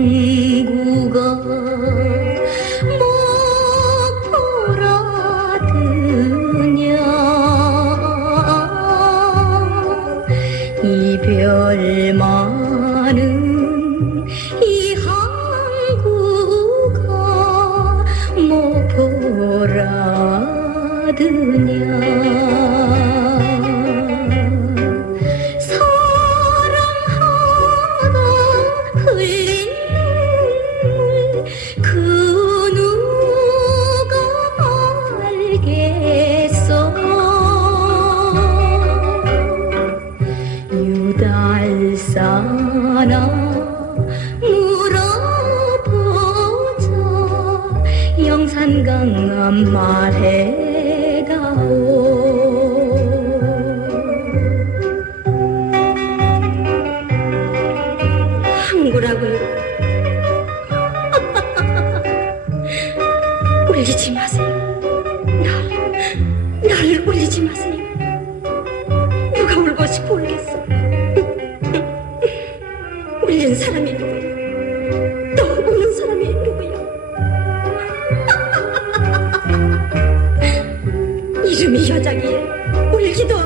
전구가 목보라드냐. 이별 많은 이 항구가 목보라드냐. 있어나 물어보자. 영산강 남 말해다오. 울리지 마세요. 날, 나를 울리지 마세요. 요즘 이 여장이 울기도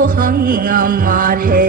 সোহাং আমার হে